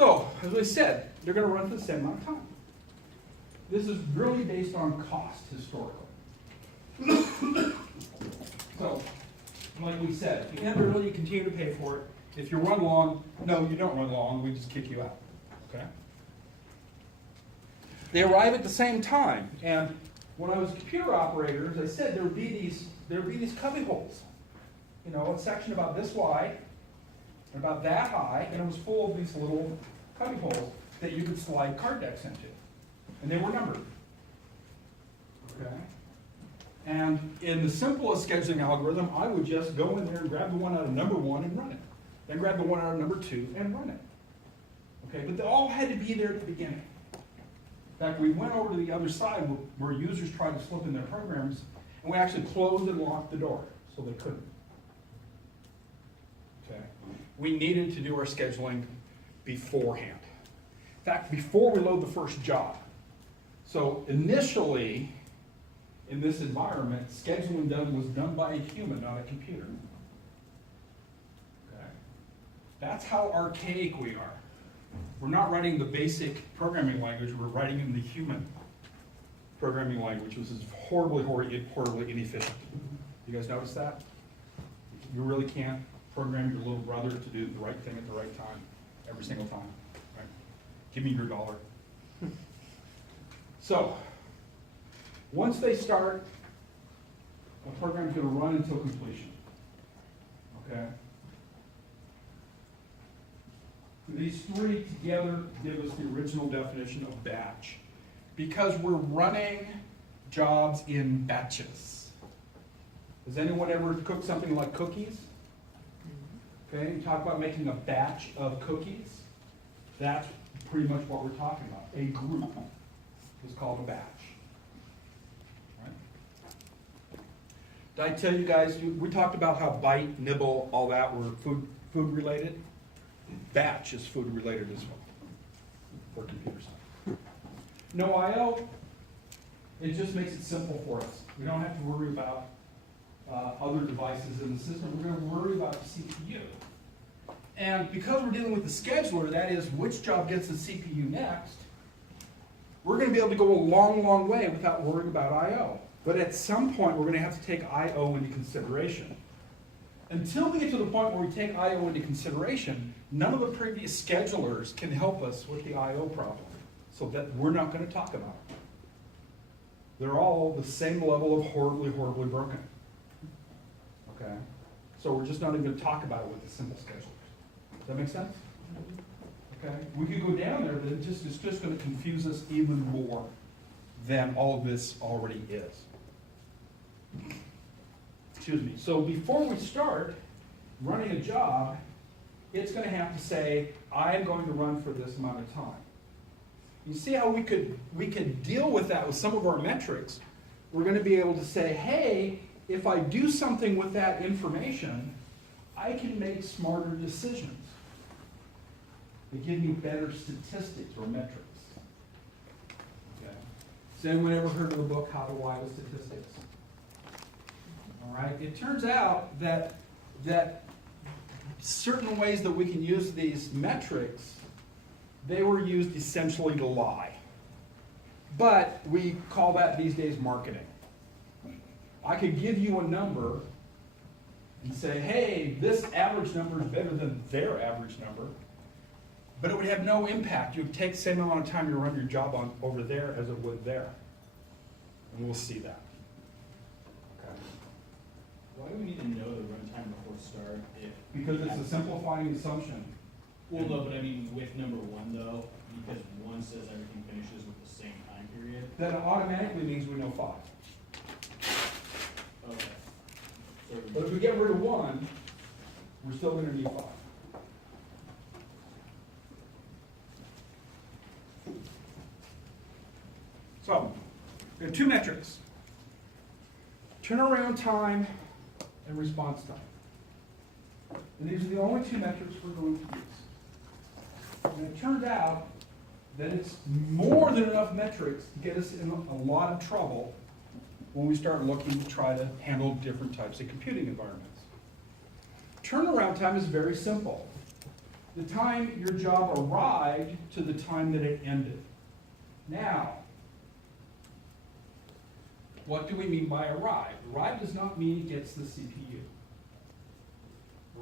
So, as I said, they're going to run for the same amount of time. This is really based on cost historically. So, like we said, if you end early, you continue to pay for it. If you run long, no, you don't run long, we just kick you out. Okay? They arrive at the same time, and when I was a computer operator, as I said, there would be these cubby holes. You know, a section about this wide, about that high, and it was full of these little cubby holes that you could slide card decks into. And they were numbered. Okay? And in the simplest scheduling algorithm, I would just go in there and grab the one out of number 1 and run it. Then grab the one out of number 2 and run it. Okay, but they all had to be there at the beginning. In fact, we went over to the other side where users tried to slip in their programs, and we actually closed and locked the door so they couldn't. Okay, we needed to do our scheduling beforehand. In fact, before we load the first job. So initially, in this environment, scheduling was done by a human, not a computer. Okay? That's how archaic we are. We're not writing the basic programming language, we're writing in the human programming language, which is horribly inefficient. You guys notice that? You really can't program your little brother to do the right thing at the right time, every single time. Right? Give me your dollar. So, once they start, a program's going to run until completion. Okay? These three together give us the original definition of batch, because we're running jobs in batches. Has anyone ever cooked something like cookies? Okay, you talk about making a batch of cookies. That's pretty much what we're talking about. A group is called a batch. Right? Did I tell you guys, we talked about how bite, nibble, all that were food related? Batch is food related as well for computer science. No I/O, it just makes it simple for us. We don't have to worry about other devices in the system. We're going to worry about the CPU. And because we're dealing with the scheduler, that is, which job gets the CPU next, we're going to be able to go a long, long way without worrying about I/O. But at some point, we're going to have to take I/O into consideration. Until we get to the point where we take I/O into consideration, none of the previous schedulers can help us with the I/O problem. So that we're not going to talk about it. They're all the same level of horribly broken. Okay? So we're just not even going to talk about it with the simple schedulers. Does that make sense? Okay? We could go down there, but it's just going to confuse us even more than all of this already is. Excuse me. So before we start running a job, it's going to have to say, I am going to run for this amount of time. You see how we could deal with that with some of our metrics. We're going to be able to say, hey, if I do something with that information, I can make smarter decisions. They give you better statistics or metrics. Okay. Has anyone ever heard of the book, How to Lie with Statistics? All right. It turns out that certain ways that we can use these metrics, they were used essentially to lie. But we call that these days marketing. I could give you a number and say, hey, this average number is better than their average number, but it would have no impact. It would take the same amount of time to run your job on over there as it would there. And we'll see that. Okay. Why do we need to know the runtime before start? Because it's a simplifying assumption. Well, no, but I mean with number one though, because one says everything finishes with the same time period. That automatically means we know 5. Okay. So But if we get rid of 1, we're still going to need 5. So, we have 2 metrics. Turnaround time and response time. And these are the only 2 metrics we're going to use. And it turned out that it's more than enough metrics to get us in a lot of trouble when we start looking to try to handle different types of computing environments. Turnaround time is very simple. the time your job arrived to the time that it ended. Now, what do we mean by arrive? Arrive does not mean it gets the CPU.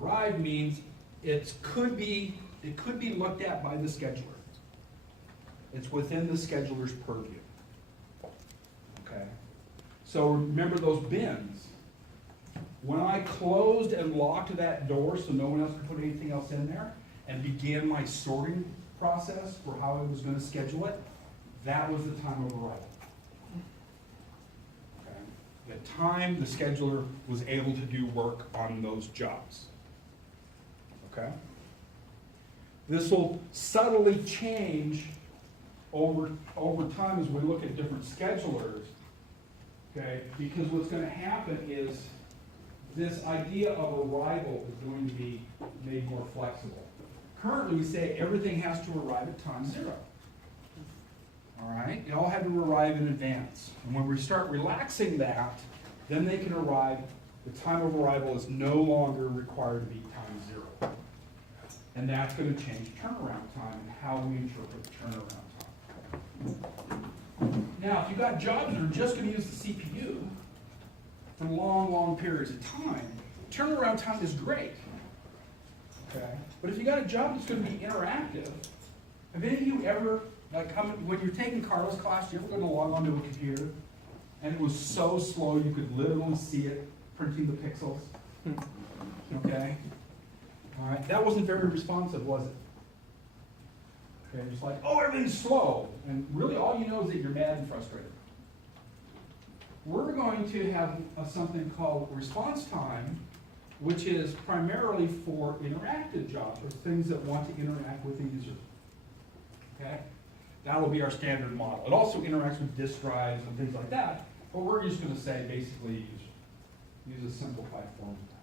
Arrive means it could be looked at by the scheduler. It's within the scheduler's purview. Okay? So remember those bins. When I closed and locked that door so no one else could put anything else in there and began my sorting process for how I was going to schedule it, that was the time of arrival. Okay? The time the scheduler was able to do work on those jobs. Okay? This will subtly change over time as we look at different schedulers, okay? Because what's going to happen is this idea of arrival is going to be made more flexible. Currently, we say everything has to arrive at time 0. All right? It all had to arrive in advance. And when we start relaxing that, then they can arrive, the time of arrival is no longer required to be time 0. And that's going to change turnaround time and how we interpret turnaround time. Now, if you've got jobs that are just going to use the CPU for long, long periods of time, turnaround time is great. Okay? But if you got a job that's going to be interactive, have any of you ever, like, when you're taking Carla's class, you ever going to log onto a computer and it was so slow you could literally see it printing the pixels? Okay? All right, that wasn't very responsive, was it? Okay, just like, oh, everything's slow. And really all you know is that you're mad and frustrated. We're going to have something called response time, which is primarily for interactive jobs, or things that want to interact with the user. Okay? That will be our standard model. It also interacts with disk drives and things like that, but we're just going to say basically use a simplified form of that.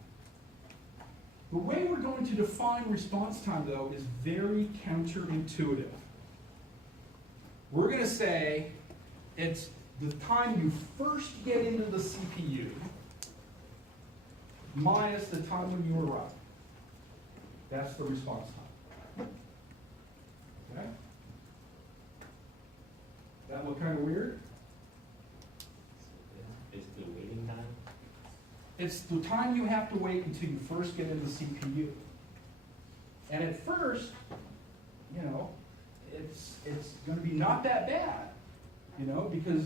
The way we're going to define response time, though, is very counterintuitive. We're going to say it's the time you first get into the CPU minus the time when you arrive. That's the response time. Okay? That look kind of weird? It's the waiting time? It's the time you have to wait until you first get into the CPU. And at first, you know, it's going to be not that bad, you know, because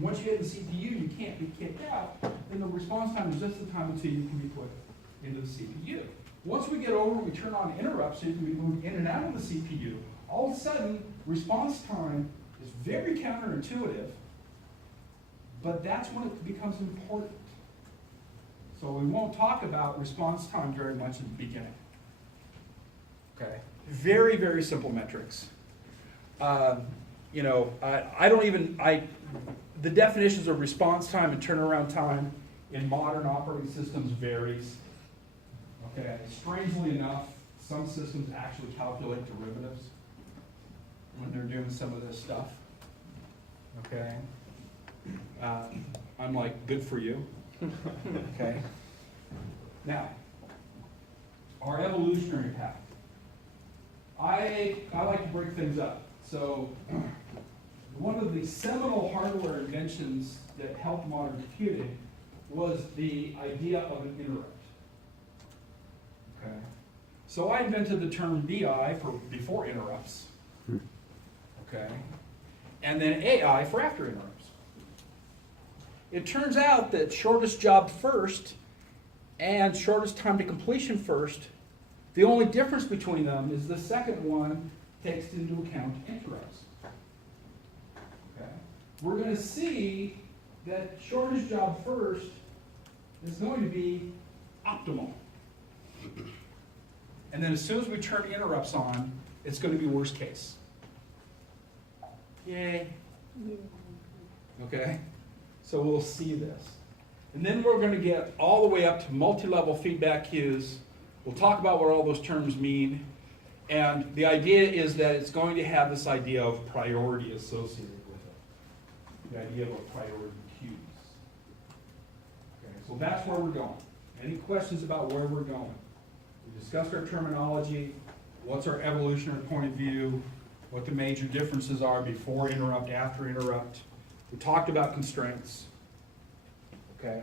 once you get in the CPU, you can't be kicked out, then the response time is just the time until you can be put into the CPU. Once we get over, we turn on interrupts so you can be moved in and out of the CPU. All of a sudden, response time is very counterintuitive, but that's when it becomes important. So we won't talk about response time very much in the beginning. Okay? Very, very simple metrics. You know, the definitions of response time and turnaround time in modern operating systems varies. Okay? Strangely enough, some systems actually calculate derivatives when they're doing some of this stuff. Okay? I'm like, good for you. Okay? Now, our evolutionary path. I like to break things up. So, one of the seminal hardware inventions that helped modern computing was the idea of an interrupt. Okay? So I invented the term BI for before interrupts. Okay? And then AI for after interrupts. It turns out that shortest job first and shortest time to completion first, the only difference between them is the second one takes into account interrupts. Okay? We're going to see that shortest job first is going to be optimal. And then as soon as we turn interrupts on, it's going to be worst case. Yay. Okay? So we'll see this. And then we're going to get all the way up to multi-level feedback queues. We'll talk about what all those terms mean. And the idea is that it's going to have this idea of priority associated with it. The idea of a priority queues. Okay, so that's where we're going. Any questions about where we're going? We discussed our terminology. what's our evolutionary point of view, what the major differences are before interrupt, after interrupt. We talked about constraints. Okay?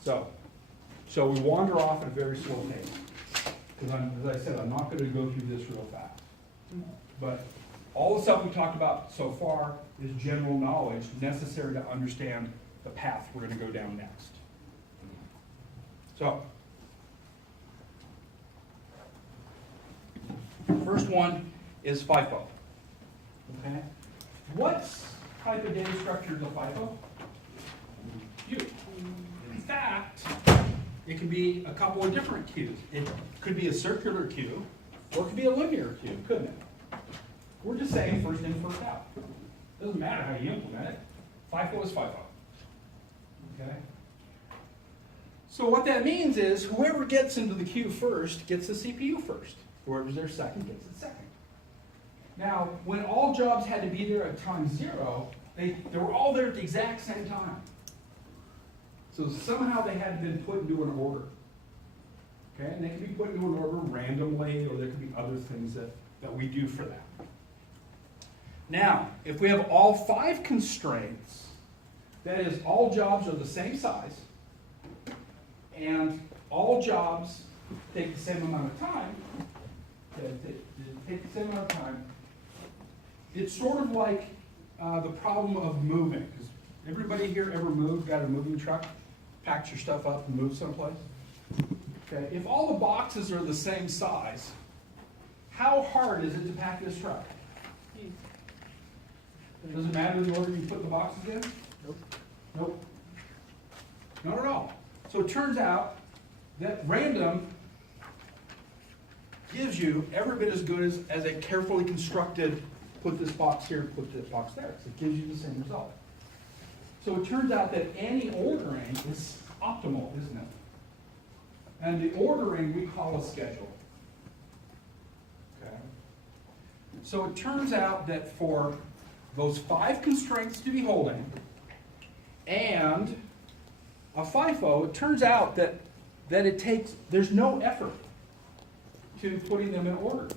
So we wander off at a very slow pace. Because as I said, I'm not going to go through this real fast. But all the stuff we talked about so far is general knowledge necessary to understand the path we're going to go down next. So, first one is FIFO. Okay? What type of data structure is a FIFO? Queue. In fact, it can be a couple of different queues. It could be a circular queue, or it could be a linear queue, couldn't it? We're just saying first in, first out. Doesn't matter how you implement it. FIFO is FIFO. Okay? So what that means is whoever gets into the queue first gets the CPU first. Whoever's there second gets it second. Now, when all jobs had to be there at time 0, they were all there at the exact same time. So somehow they had been put into an order. Okay? And they can be put into an order randomly, or there could be other things that we do for that. Now, if we have all 5 constraints, that is, all jobs are the same size, and all jobs take the same amount of time, it's sort of like the problem of moving. Because everybody here ever moved, got a moving truck, packed your stuff up and moved someplace? Okay, if all the boxes are the same size, how hard is it to pack this truck? Does it matter the order you put the boxes in? Nope. Nope. Not at all. So it turns out that random gives you every bit as good as a carefully constructed, put this box here, put this box there. So it gives you the same result. So it turns out that any ordering is optimal, isn't it? And the ordering we call a schedule. Okay? So it turns out that for those 5 constraints to be holding and a FIFO, it turns out that there's no effort to putting them in order.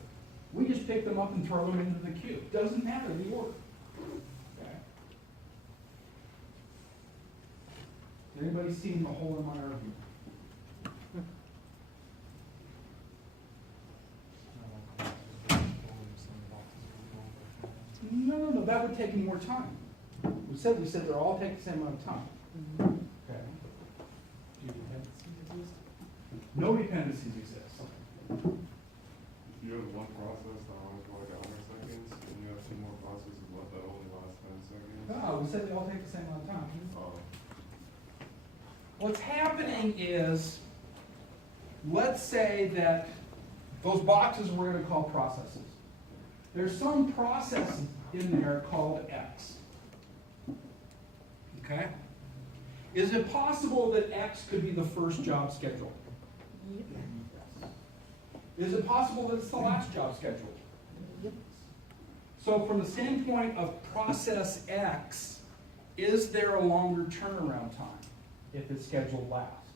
We just pick them up and throw them into the queue. It doesn't matter the order. Okay? Anybody seen the hole in my argument? No, that would take more time. We said they're all take the same amount of time. Okay. No dependencies exist. If you have one process that only for like 100 seconds, and you have 2 more processes left that only last 10 seconds. No, we said they all take the same amount of time. Oh. What's happening is, let's say that those boxes we're going to call processes. There's some process in there called X. Okay? Is it possible that X could be the first job scheduled? Yes. Is it possible that it's the last job scheduled? Yep. So from the standpoint of process X, is there a longer turnaround time if it's scheduled last?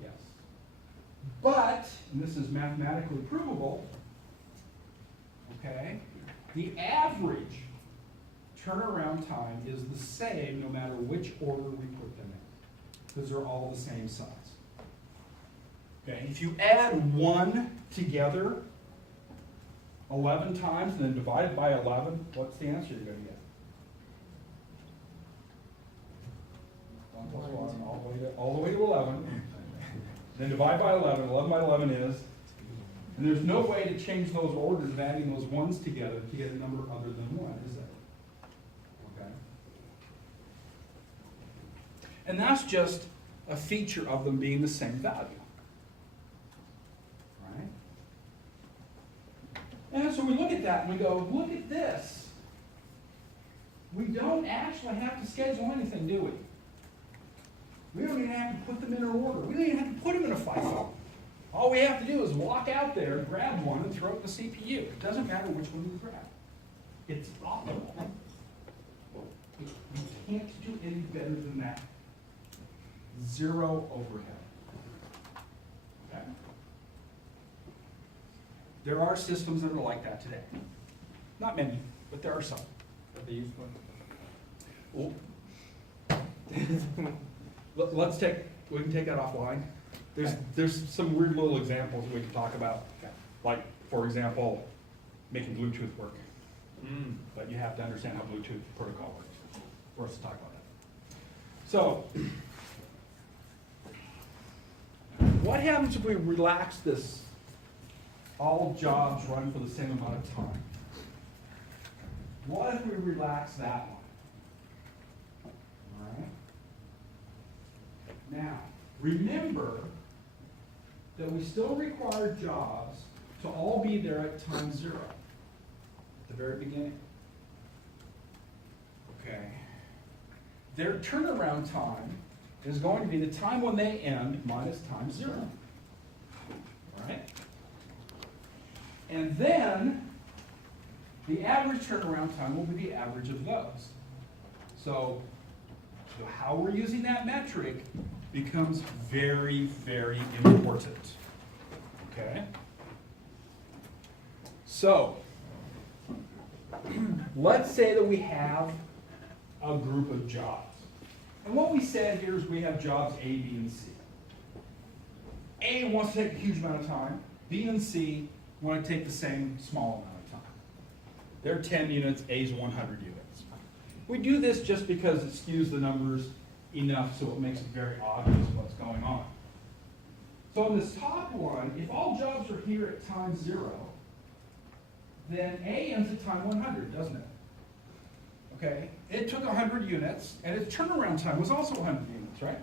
Yes. But, and this is mathematically provable, okay, the average turnaround time is the same no matter which order we put them in, because they're all the same size. Okay, if you add 1 together 11 times and then divide it by 11, what's the answer you're going to get? 1 plus 1, all the way to 11. Then divide by 11. 11 by 11 is, and there's no way to change those orders of adding those ones together to get a number other than 1, is there? Okay. And that's just a feature of them being the same value. Right? And so we look at that and we go, look at this. We don't actually have to schedule anything, do we? We don't even have to put them in an order. We don't even have to put them in a FIFO. All we have to do is walk out there, grab one, and throw it in the CPU. It doesn't matter which one you grab. It's optimal. You can't do any better than that. 0 overhead. Okay? There are systems that are like that today. Not many, but there are some. Are they useful? Well, we can take that offline. There's some weird little examples we can talk about. Like, for example, making Bluetooth work. But you have to understand how Bluetooth protocol works for us to talk about that. So, what happens if we relax this? All jobs run for the same amount of time. What if we relax that one? All right. Now, remember that we still require jobs to all be there at time 0, at the very beginning. Okay. Their turnaround time is going to be the time when they end minus time 0. All right? And then, the average turnaround time will be the average of those. So how we're using that metric becomes very, very important. Okay? So, let's say that we have a group of jobs. And what we said here is we have jobs A, B, and C. A wants to take a huge amount of time. B and C want to take the same small amount of time. They're 10 units, A's 100 units. We do this just because it skews the numbers enough so it makes it very obvious what's going on. So in this top one, if all jobs are here at time 0, then A ends at time 100, doesn't it? Okay, it took 100 units, and its turnaround time was also 100 units, right?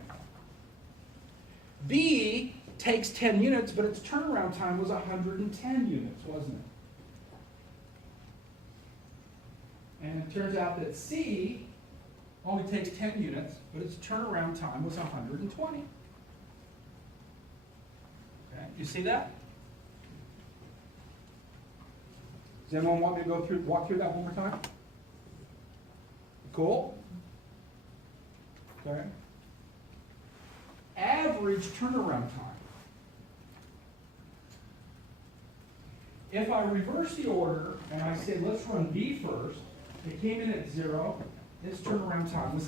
B takes 10 units, but its turnaround time was 110 units, wasn't it? And it turns out that C only takes 10 units, but its turnaround time was 120. Okay, you see that? Does anyone want me to walk through that one more time? Cool? Okay. Average turnaround time. If I reverse the order and I say let's run B first, it came in at 0, its turnaround time was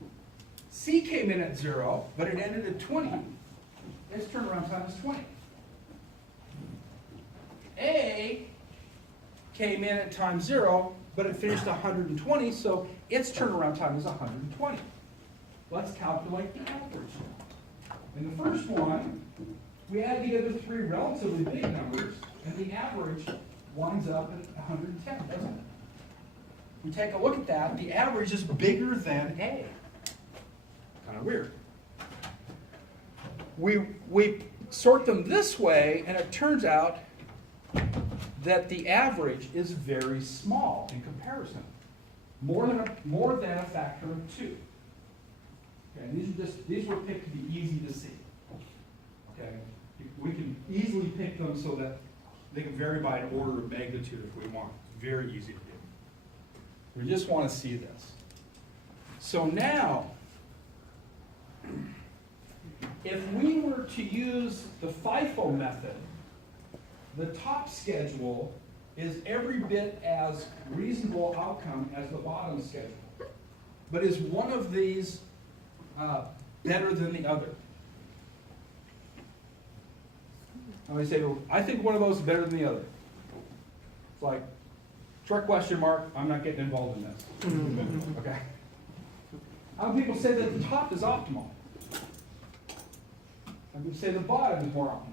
10. C came in at 0, but it ended at 20. Its turnaround time is 20. A came in at time 0, but it finished 120, so its turnaround time is 120. Let's calculate the average. In the first one, we add together 3 relatively big numbers, and the average winds up at 110, doesn't it? We take a look at that, the average is bigger than A. Kind of weird. We sort them this way, and it turns out that the average is very small in comparison, more than a factor of 2. Okay, and these were picked to be easy to see. Okay, we can easily pick them so that they can vary by an order of magnitude if we want. Very easy to do. We just want to see this. So now, if we were to use the FIFO method, the top schedule is every bit as reasonable outcome as the bottom schedule. But is one of these better than the other? And we say, well, I think one of those is better than the other. It's like, trick question mark, I'm not getting involved in this. Okay. How many people say that the top is optimal? Some people say the bottom is more optimal.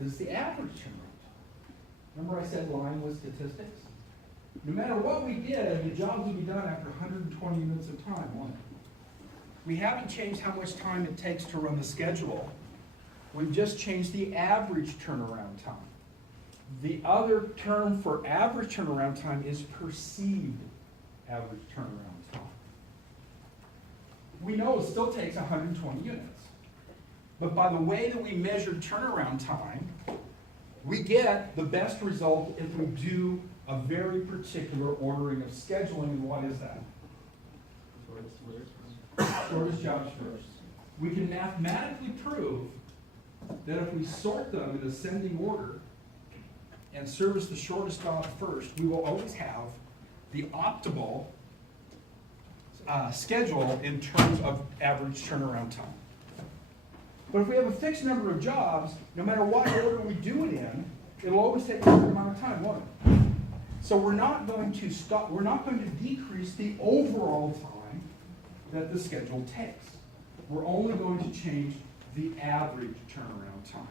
It's the average turnaround. Remember I said line with statistics? No matter what we did, the job would be done after 120 minutes of time, won't it? We haven't changed how much time it takes to run the schedule. We've just changed the average turnaround time. The other term for average turnaround time is perceived average turnaround time. We know it still takes 120 units. But by the way that we measured turnaround time, we get the best result if we do a very particular ordering of scheduling. And what is that? Shortest jobs first. We can mathematically prove that if we sort them in ascending order and service the shortest job first, we will always have the optimal schedule in terms of average turnaround time. But if we have a fixed number of jobs, no matter what order we do it in, it'll always take a certain amount of time, won't it? So we're not going to decrease the overall time that the schedule takes. We're only going to change the average turnaround time.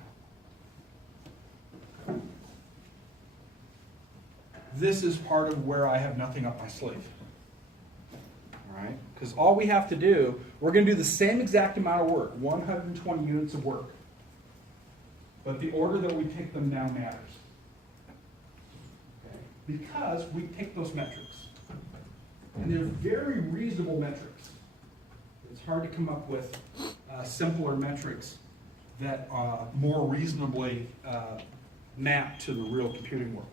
This is part of where I have nothing up my sleeve. All right? Because all we have to do, we're going to do the same exact amount of work, 120 units of work. But the order that we pick them now matters. Okay? Because we pick those metrics. And they're very reasonable metrics. It's hard to come up with simpler metrics that more reasonably map to the real computing world.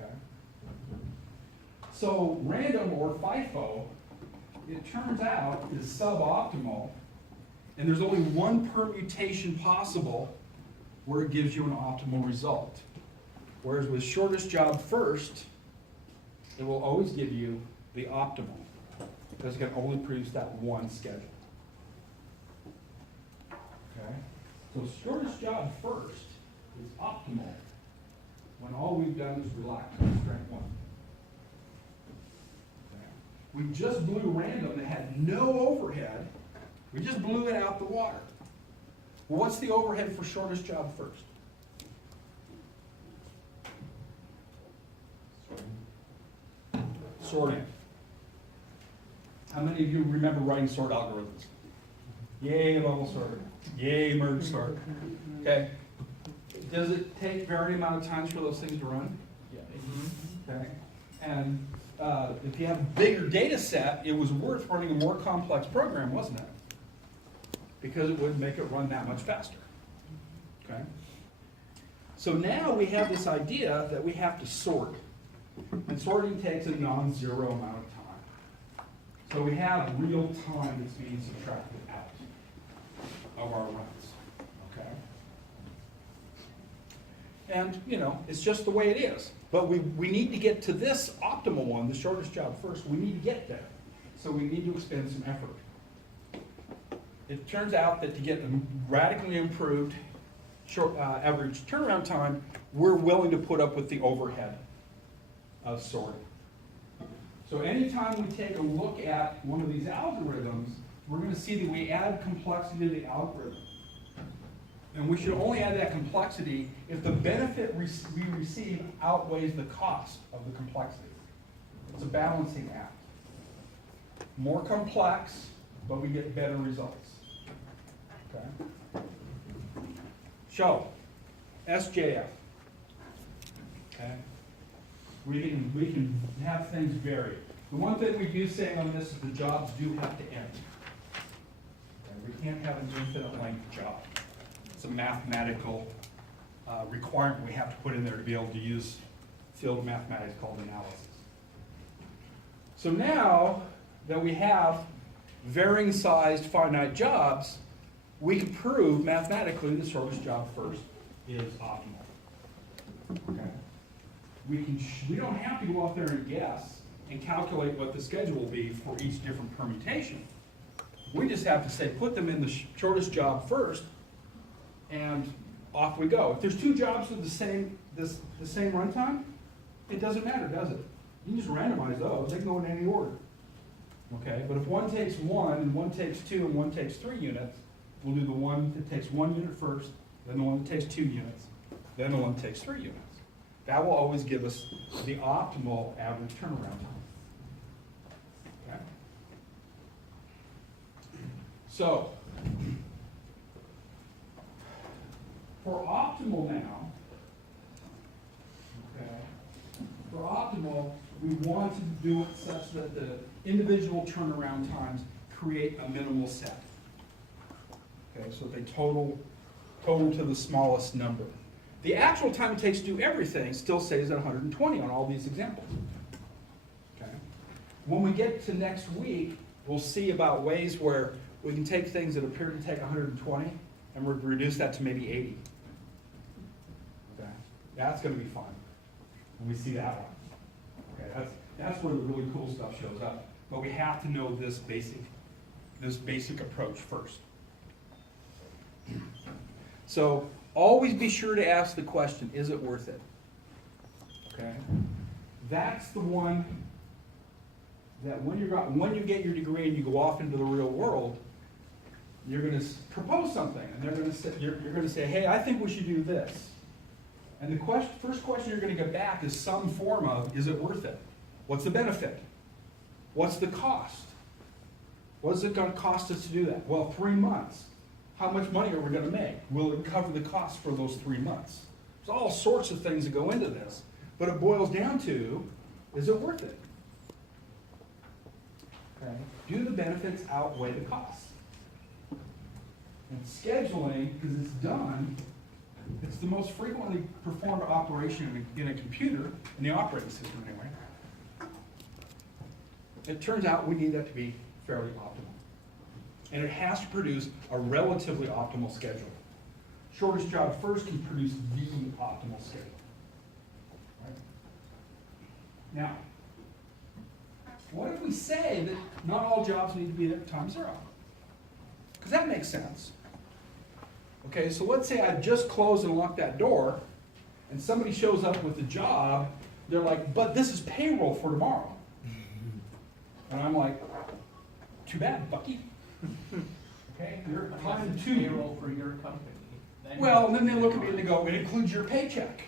Okay? So random or FIFO, it turns out, is suboptimal, and there's only one permutation possible where it gives you an optimal result. Whereas with shortest job first, it will always give you the optimal, because it can only produce that one schedule. Okay? So shortest job first is optimal when all we've done is relax constraint 1. Okay? We just blew random that had no overhead. We just blew it out the water. Well, what's the overhead for shortest job first? Sorting. How many of you remember writing sort algorithms? Yay, level sort. Yay, merge sort. Okay. Does it take varying amount of times for those things to run? Yeah. Okay. And if you have a bigger data set, it was worth running a more complex program, wasn't it? Because it would make it run that much faster. Okay. So now we have this idea that we have to sort. And sorting takes a non-zero amount of time. So we have real time that's being subtracted out of our runs. Okay? And, you know, it's just the way it is. But we need to get to this optimal one, the shortest job first. We need to get there. So we need to expend some effort. It turns out that to get a radically improved average turnaround time, we're willing to put up with the overhead of sorting. So anytime we take a look at one of these algorithms, we're going to see that we add complexity to the algorithm. And we should only add that complexity if the benefit we receive outweighs the cost of the complexity. It's a balancing act. More complex, but we get better results. Okay? So, SJF. Okay? We can have things vary. The one thing we do say on this is the jobs do have to end. Okay? We can't have an infinite length job. It's a mathematical requirement we have to put in there to be able to use field mathematics called analysis. So now that we have varying sized finite jobs, we can prove mathematically the shortest job first is optimal. Okay? We don't have to go out there and guess and calculate what the schedule will be for each different permutation. We just have to say, put them in the shortest job first, and off we go. If there's two jobs with the same runtime, it doesn't matter, does it? You can just randomize those. They can go in any order. Okay? But if one takes 1, and one takes 2, and one takes 3 units, we'll do the one that takes 1 unit first, then the one that takes 2 units, then the one that takes 3 units. That will always give us the optimal average turnaround time. Okay? So, for optimal now, okay, for optimal, we want to do it such that the individual turnaround times create a minimal set. Okay, so they total to the smallest number. The actual time it takes to do everything still stays at 120 on all these examples. Okay. When we get to next week, we'll see about ways where we can take things that appear to take 120 and we're reduce that to maybe 80. Okay, that's gonna be fun, when we see that one. Okay, that's where the really cool stuff shows up. But we have to know this basic approach first. So always be sure to ask the question, is it worth it? Okay? That's the one that when you get your degree and you go off into the real world, you're going to propose something, and they're going to say, you're going to say, hey, I think we should do this. And the first question you're going to get back is some form of, is it worth it? What's the benefit? What's the cost? What is it going to cost us to do that? Well, 3 months. How much money are we going to make? Will it cover the cost for those 3 months? There's all sorts of things that go into this, but it boils down to, is it worth it? Okay. Do the benefits outweigh the costs? And scheduling, because it's done, it's the most frequently performed operation in a computer, in the operating system anyway. It turns out we need that to be fairly optimal. And it has to produce a relatively optimal schedule. Shortest job first can produce the optimal schedule. Right? Now, what if we say that not all jobs need to be at time zero? Because that makes sense. Okay, so let's say I just closed and locked that door, and somebody shows up with a job, they're like, but this is payroll for tomorrow. And I'm like, too bad, Bucky. Okay, you're time to payroll for your company. Well, then they look at me and they go, it includes your paycheck.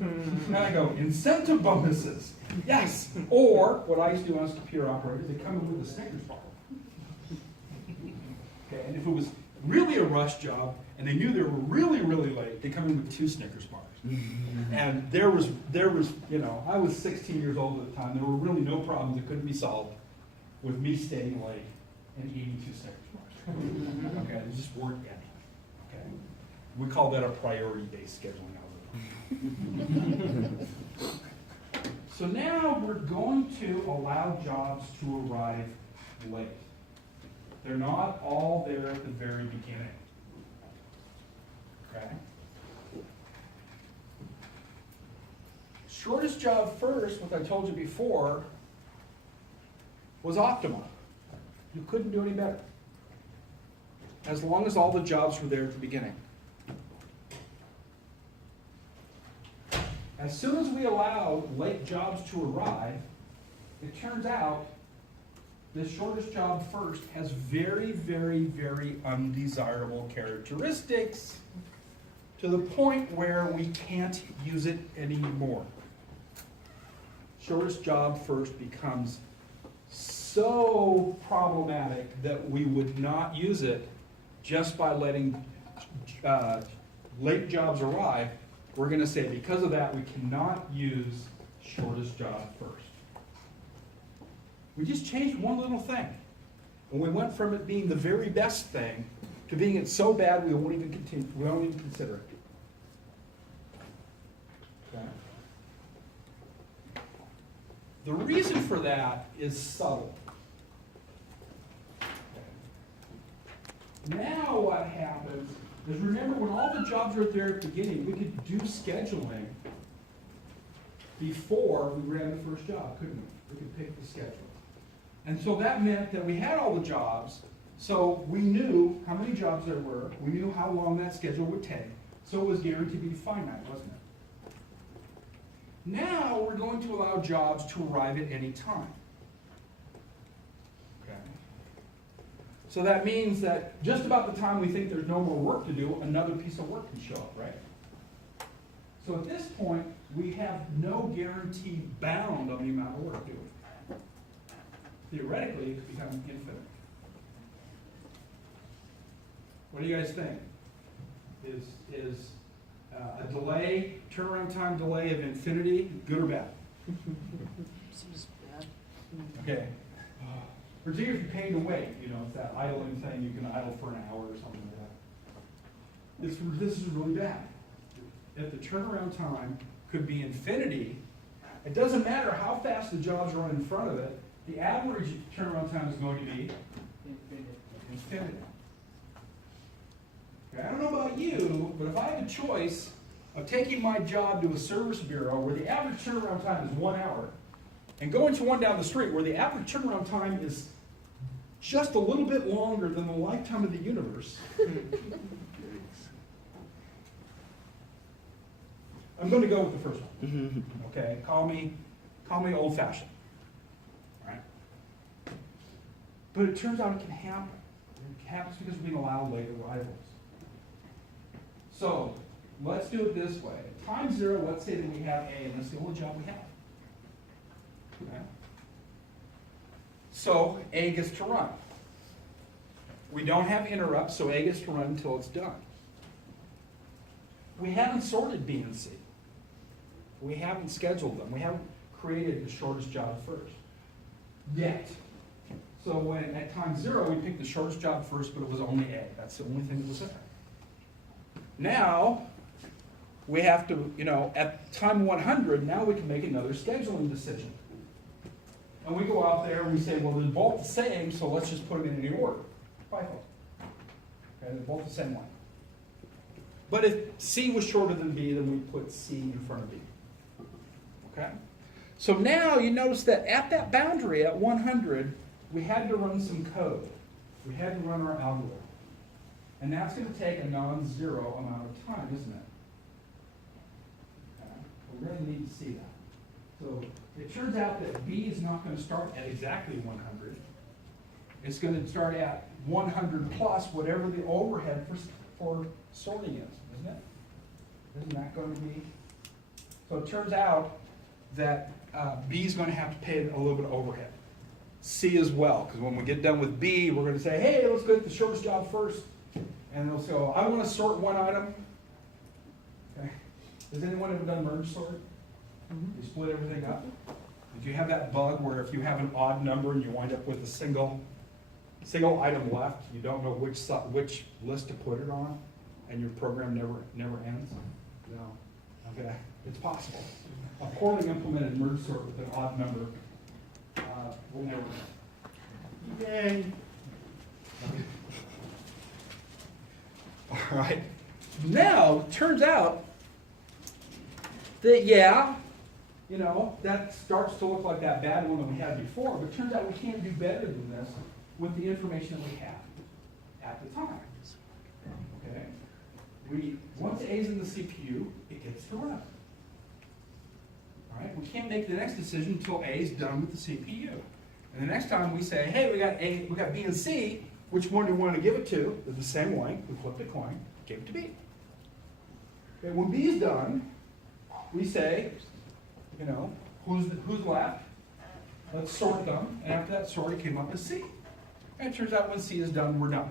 And I go, incentive bonuses. Yes. Or what I used to do when I was a computer operator, they come in with a Snickers bar. Okay, and if it was really a rush job and they knew they were really, really late, they come in with 2 Snickers bars. And there was, you know, I was 16 years old at the time. There were really no problems that couldn't be solved with me staying late and eating 2 Snickers bars. Okay, they just weren't any. Okay, we call that a priority-based scheduling algorithm. So now we're going to allow jobs to arrive late. They're not all there at the very beginning. Okay? Shortest job first, what I told you before, was optimal. You couldn't do any better. As long as all the jobs were there at the beginning. As soon as we allow late jobs to arrive, it turns out the shortest job first has very, very, very undesirable characteristics to the point where we can't use it anymore. Shortest job first becomes so problematic that we would not use it just by letting late jobs arrive. We're going to say because of that, we cannot use shortest job first. We just changed one little thing. And we went from it being the very best thing to being it so bad we won't even continue, we won't even consider it. Okay. The reason for that is subtle. Now what happens is, remember, when all the jobs were there at the beginning, we could do scheduling before we ran the first job, couldn't we? We could pick the schedule. And so that meant that we had all the jobs, so we knew how many jobs there were, we knew how long that schedule would take, so it was guaranteed to be finite, wasn't it? Now we're going to allow jobs to arrive at any time. Okay. So that means that just about the time we think there's no more work to do, another piece of work can show up, right? So at this point, we have no guaranteed bound on the amount of work, do we? Theoretically, it could become infinite. What do you guys think? Is a delay, turnaround time delay of infinity, good or bad? Seems bad. Okay. Particularly if you're paid to wait, you know, it's that idling thing, you can idle for an hour or something like that. This is really bad. If the turnaround time could be infinity, it doesn't matter how fast the jobs run in front of it, the average turnaround time is going to be infinity. Okay, I don't know about you, but if I have a choice of taking my job to a service bureau where the average turnaround time is 1 hour, and going to one down the street where the average turnaround time is just a little bit longer than the lifetime of the universe, I'm going to go with the first one. Okay, call me old-fashioned. All right? But it turns out it can happen. It happens because we're being allowed late arrivals. So let's do it this way. At time zero, let's say that we have A, and that's the only job we have. Okay? So A gets to run. We don't have interrupts, so A gets to run until it's done. We haven't sorted B and C. We haven't scheduled them. We haven't created the shortest job first. Yet. So when at time zero, we picked the shortest job first, but it was only A. That's the only thing that was there. Now, we have to, at time 100, now we can make another scheduling decision. And we go out there and we say, well, they're both the same, so let's just put them in any order. FIFO. Okay, they're both the same one. But if C was shorter than B, then we put C in front of B. Okay? So now you notice that at that boundary, at 100, we had to run some code. We had to run our algorithm. And that's going to take a non-zero amount of time, isn't it? Okay. We really need to see that. So it turns out that B is not going to start at exactly 100. It's going to start at 100 plus whatever the overhead for sorting is, isn't it? Isn't that going to be? So it turns out that B is going to have to pay a little bit of overhead. C as well, because when we get done with B, we're going to say, hey, let's go get the shortest job first. And they'll say, I want to sort one item. Okay. Has anyone ever done merge sort? You split everything up. Did you have that bug where if you have an odd number and you wind up with a single item left, you don't know which list to put it on, and your program never ends? No. Okay. It's possible. A poorly implemented merge sort with an odd number will never end. Yay! Okay. All right. Now, turns out that, that starts to look like that bad one that we had before, but turns out we can do better than this with the information that we have at the time. Okay? Once A's in the CPU, it gets to run. All right? We can't make the next decision until A's done with the CPU. And the next time we say, hey, we got B and C, which one do we want to give it to? They're the same way. We flipped a coin, gave it to B. Okay, when B is done, we say, who's left? Let's sort them. And after that sort, it came up as C. And it turns out when C is done, we're done.